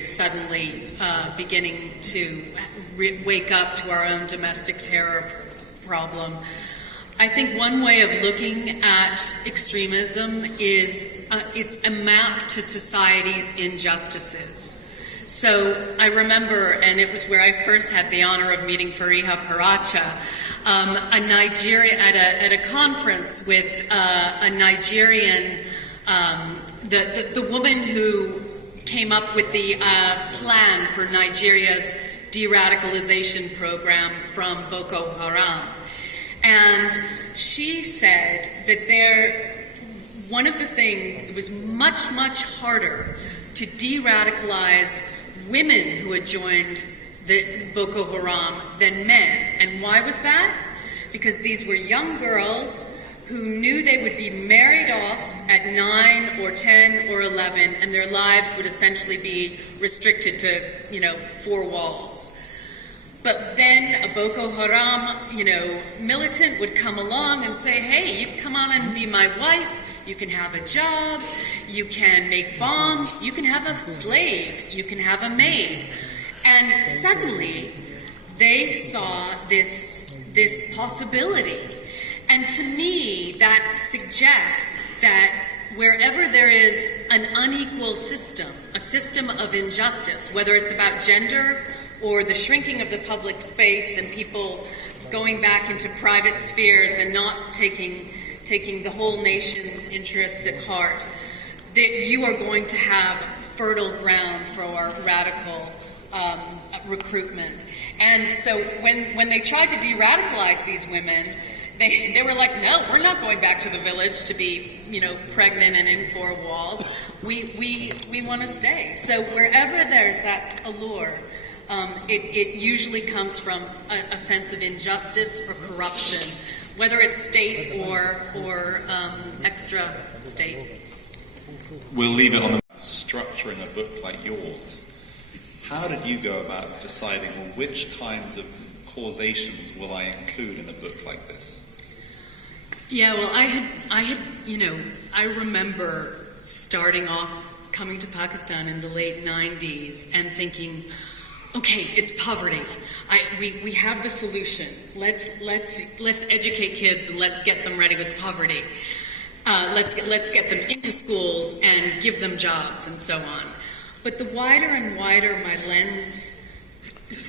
suddenly beginning to wake up to our own domestic terror problem. I think one way of looking at extremism is it's a map to society's injustices. So I remember, and it was where I first had the honor of meeting Fariha Paracha, a Nigerian at a conference with a Nigerian, the woman who came up with the plan for Nigeria's deradicalization program from Boko Haram. And she said that one of the things, it was much, much harder to de-radicalize women who had joined the Boko Haram than men. And why was that? Because these were young girls who knew they would be married off at 9 or 10 or 11, and their lives would essentially be restricted to, 4 walls. But then a Boko Haram, militant would come along and say, hey, you can come on and be my wife, you can have a job, you can make bombs, you can have a slave, you can have a maid. And suddenly, they saw this possibility. And to me, that suggests that wherever there is an unequal system, a system of injustice, whether it's about gender or the shrinking of the public space and people going back into private spheres and not taking the whole nation's interests at heart, that you are going to have fertile ground for radical recruitment. And so when they tried to de-radicalize these women, they were like, no, we're not going back to the village to be, pregnant and in 4 walls. We want to stay. So wherever there's that allure, it usually comes from a sense of injustice or corruption, whether it's state or extra state. We'll leave it on the structuring a book like yours. How did you go about deciding which kinds of causations will I include in a book like this? Yeah, well, I had, I remember starting off coming to Pakistan in the late 90s and thinking, okay, it's poverty. We have the solution. Let's educate kids and let's get them ready with poverty. Let's get them into schools and give them jobs and so on. But the wider and wider my lens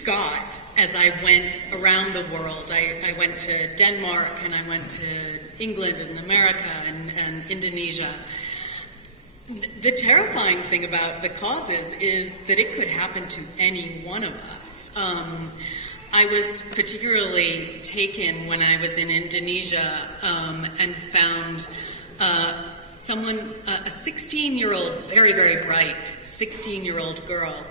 got as I went around the world, I went to Denmark and I went to England and America and Indonesia. The terrifying thing about the causes is that it could happen to any one of us. I was particularly taken when I was in Indonesia and found someone, a 16-year-old, very, very bright 16-year-old girl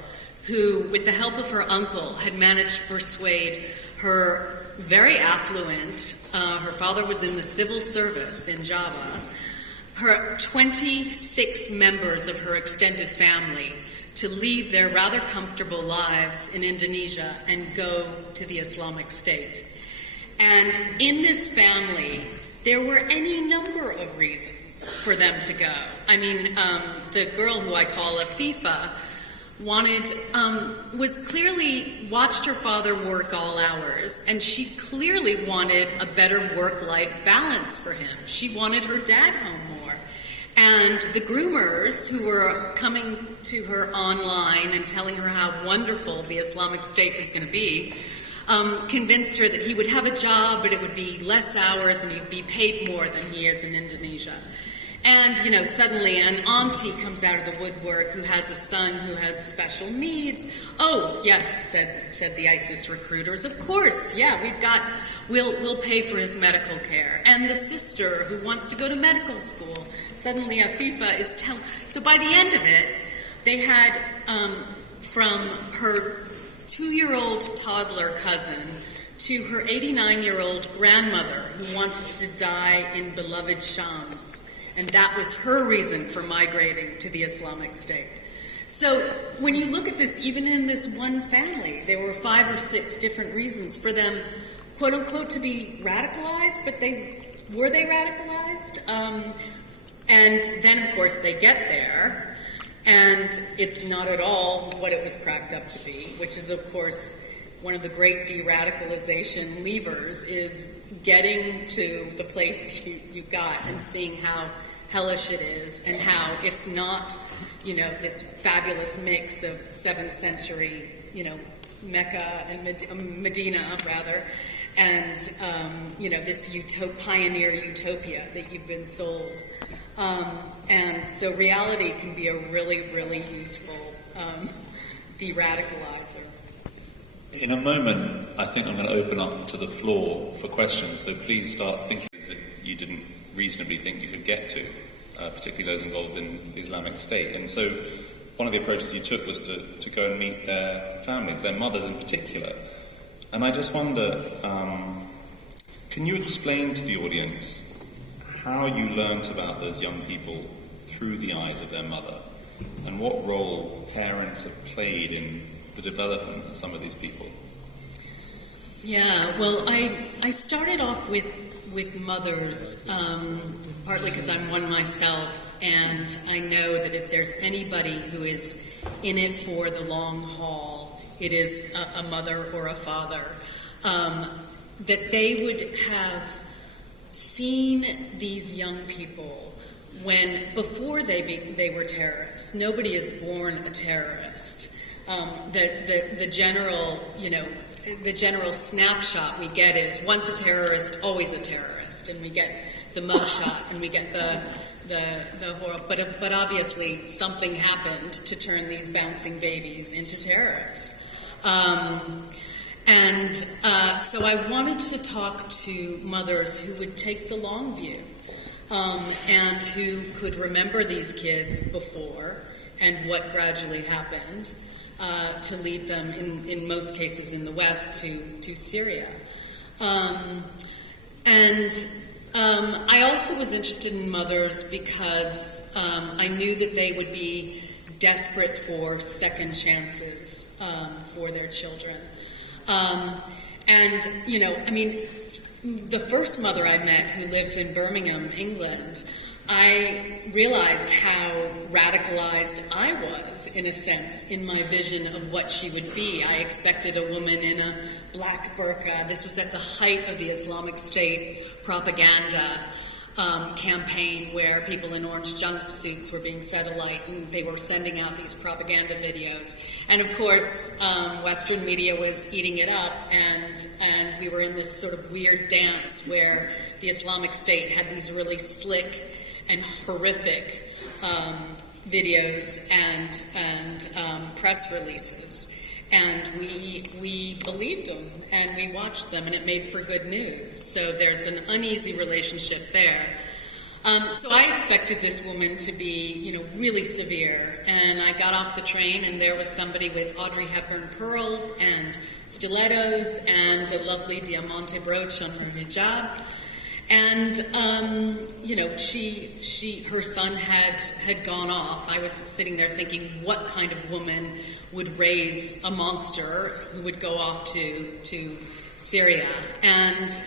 who, with the help of her uncle, had managed to persuade her very affluent, her father was in the civil service in Java, her 26 members of her extended family to leave their rather comfortable lives in Indonesia and go to the Islamic State. And in this family, there were any number of reasons for them to go. I mean, the girl who I call Afifa was clearly watched her father work all hours, and she clearly wanted a better work-life balance for him. She wanted her dad home more. And the groomers who were coming to her online and telling her how wonderful the Islamic State was going to be, convinced her that he would have a job, but it would be less hours and he'd be paid more than he is in Indonesia. And, suddenly an auntie comes out of the woodwork who has a son who has special needs. Oh, yes, said the ISIS recruiters. Of course, yeah, we'll pay for his medical care. And the sister who wants to go to medical school, suddenly Afifa is telling. So by the end of it, they had from her 2-year-old toddler cousin to her 89-year-old grandmother who wanted to die in beloved Shams. And that was her reason for migrating to the Islamic State. So when you look at this, even in this one family, there were 5 or 6 different reasons for them, quote unquote, to be radicalized, but were they radicalized? And then, of course, they get there, And it's not at all what it was cracked up to be, which is, of course, one of the great deradicalization levers, is getting to the place you got and seeing how hellish it is, and how it's not, this fabulous mix of 7th century, Mecca and Medina, rather, and, this pioneer utopia that you've been sold. And so reality can be a really, really useful de-radicalizer. In a moment, I think I'm going to open up to the floor for questions, so please start thinking that you didn't reasonably think you could get to, particularly those involved in the Islamic State. And so one of the approaches you took was to go and meet their families, their mothers in particular. And I just wonder, can you explain to the audience how you learnt about those young people through the eyes of their mother, and what role parents have played in the development of some of these people? Yeah, well, I started off with mothers, partly because I'm one myself, and I know that if there's anybody who is in it for the long haul, it is a mother or a father, that they would have seen these young people before they were terrorists. Nobody is born a terrorist. The general snapshot we get is once a terrorist, always a terrorist, and we get the mugshot and we get the horror. But obviously something happened to turn these bouncing babies into terrorists. So I wanted to talk to mothers who would take the long view, and who could remember these kids before and what gradually happened, to lead them, in most cases in the West, to Syria. I also was interested in mothers because I knew that they would be desperate for second chances for their children. The first mother I met, who lives in Birmingham, England, I realized how radicalized I was, in a sense, in my vision of what she would be. I expected a woman in a black burqa. This was at the height of the Islamic State propaganda campaign, where people in orange jumpsuits were being set alight, and they were sending out these propaganda videos. And of course, Western media was eating it up, and we were in this sort of weird dance where the Islamic State had these really slick and horrific videos and press releases. And we believed them, and we watched them, and it made for good news. So there's an uneasy relationship there. So I expected this woman to be, really severe. And I got off the train, and there was somebody with Audrey Hepburn pearls and stilettos and a lovely diamante brooch on her hijab. And, her son had gone off. I was sitting there thinking, what kind of woman would raise a monster who would go off to Syria? And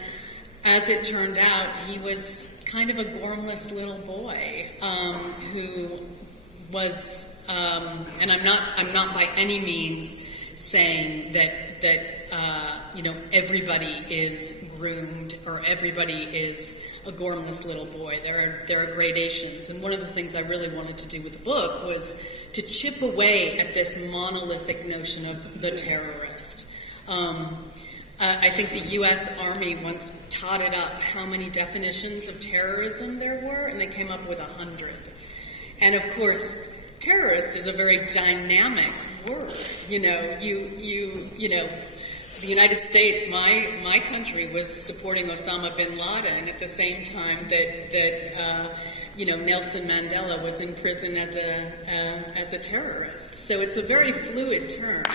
as it turned out, he was kind of a gormless little boy who was, and I'm not by any means saying that everybody is groomed or everybody is a gormless little boy. There are gradations, and one of the things I really wanted to do with the book was to chip away at this monolithic notion of the terrorist. I think the U.S. Army once totted up how many definitions of terrorism there were, and they came up with 100. And of course, terrorist is a very dynamic word. The United States, my country, was supporting Osama bin Laden at the same time that Nelson Mandela was in prison as a terrorist. So it's a very fluid term.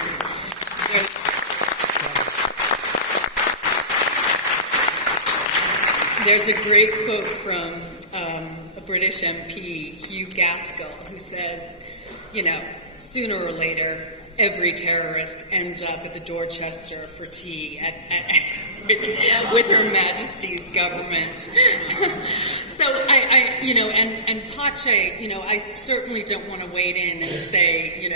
There's a great quote from a British MP, Hugh Gaskell, who said, sooner or later, every terrorist ends up at the Dorchester for tea with Her Majesty's government. So and Pache, I certainly don't want to wade in and say,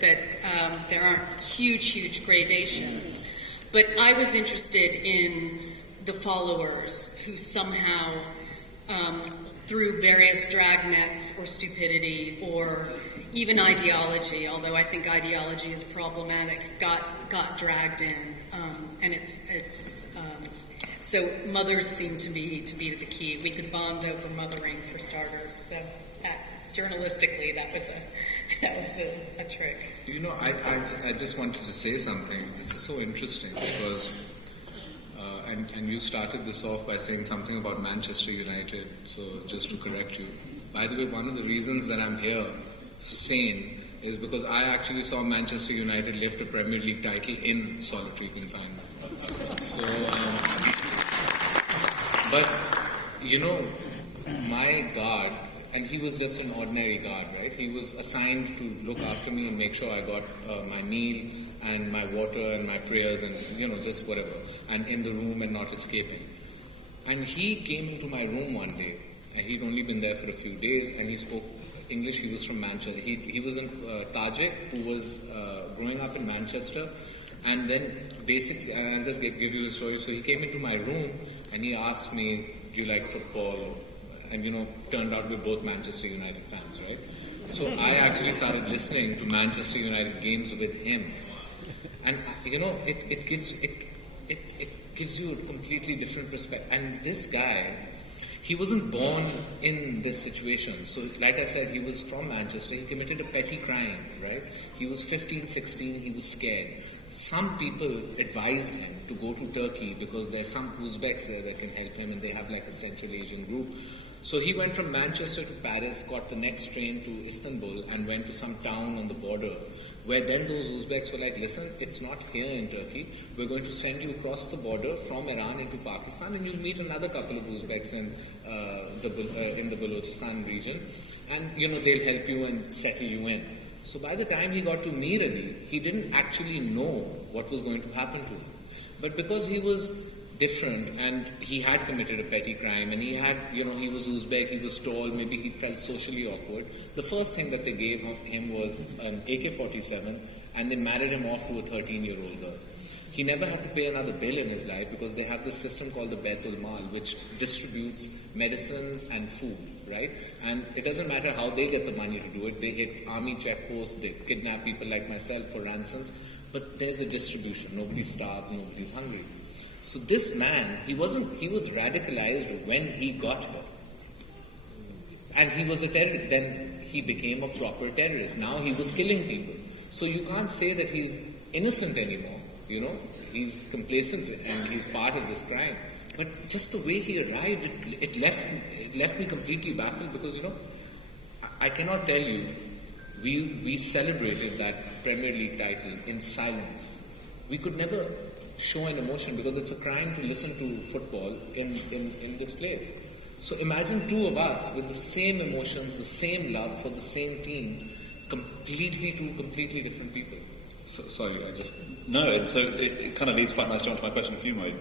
that there aren't huge gradations. But I was interested in the followers who somehow, through various dragnets or stupidity or even ideology, although I think ideology is problematic, got dragged in, and so mothers seem to be the key. We could bond over mothering for starters. So journalistically, that was a trick. I just wanted to say something. This is so interesting because, and you started this off by saying something about Manchester United. So just to correct you, by the way, one of the reasons that I'm here sane is because I actually saw Manchester United lift a Premier League title in solitary confinement. But my guard, and he was just an ordinary guard, right? He was assigned to look after me and make sure I got my meal and my water and my prayers and just whatever, and in the room and not escaping. And he came into my room one day, and he'd only been there for a few days, and he spoke English. He was from Manchester. He was a Tajik who was growing up in Manchester, and then basically, I'll just give you a story. So he came into my room and he asked me, "Do you like football?" And turned out we're both Manchester United fans, right? So I actually started listening to Manchester United games with him, and it gives you a completely different perspective. And this guy, he wasn't born in this situation. So like I said, he was from Manchester. He committed a petty crime, right? He was 15, 16. He was scared. Some people advised him to go to Turkey because there's some Uzbeks there that can help him, and they have like a Central Asian group. So he went from Manchester to Paris, got the next train to Istanbul, and went to some town on the border, where then those Uzbeks were like, "Listen, it's not here in Turkey. We're going to send you across the border from Iran into Pakistan, and you'll meet another couple of Uzbeks in the Balochistan region, and they'll help you and settle you in." So by the time he got to Mir Ali, he didn't actually know what was going to happen to him. But because he was different and he had committed a petty crime and he had, he was Uzbek, he was tall, maybe he felt socially awkward, the first thing that they gave him was an AK-47, and they married him off to a 13-year-old girl. He never had to pay another bill in his life because they have this system called the Baitul Mal, which distributes medicines and food, right? And it doesn't matter how they get the money to do it. They hit army checkposts, they kidnap people like myself for ransoms, but there's a distribution. Nobody starves, nobody's hungry. So this man, he was radicalized when he got here. And he was a terrorist. Then he became a proper terrorist. Now he was killing people. So you can't say that he's innocent anymore. He's complacent and he's part of this crime. But just the way he arrived, it left me completely baffled because, I cannot tell you, we celebrated that Premier League title in silence. We could never show an emotion because it's a crime to listen to football in this place. So imagine two of us with the same emotions, the same love for the same team, two completely different people. So sorry, I just... No, and so it kind of leads quite nicely onto my question for you, Mo.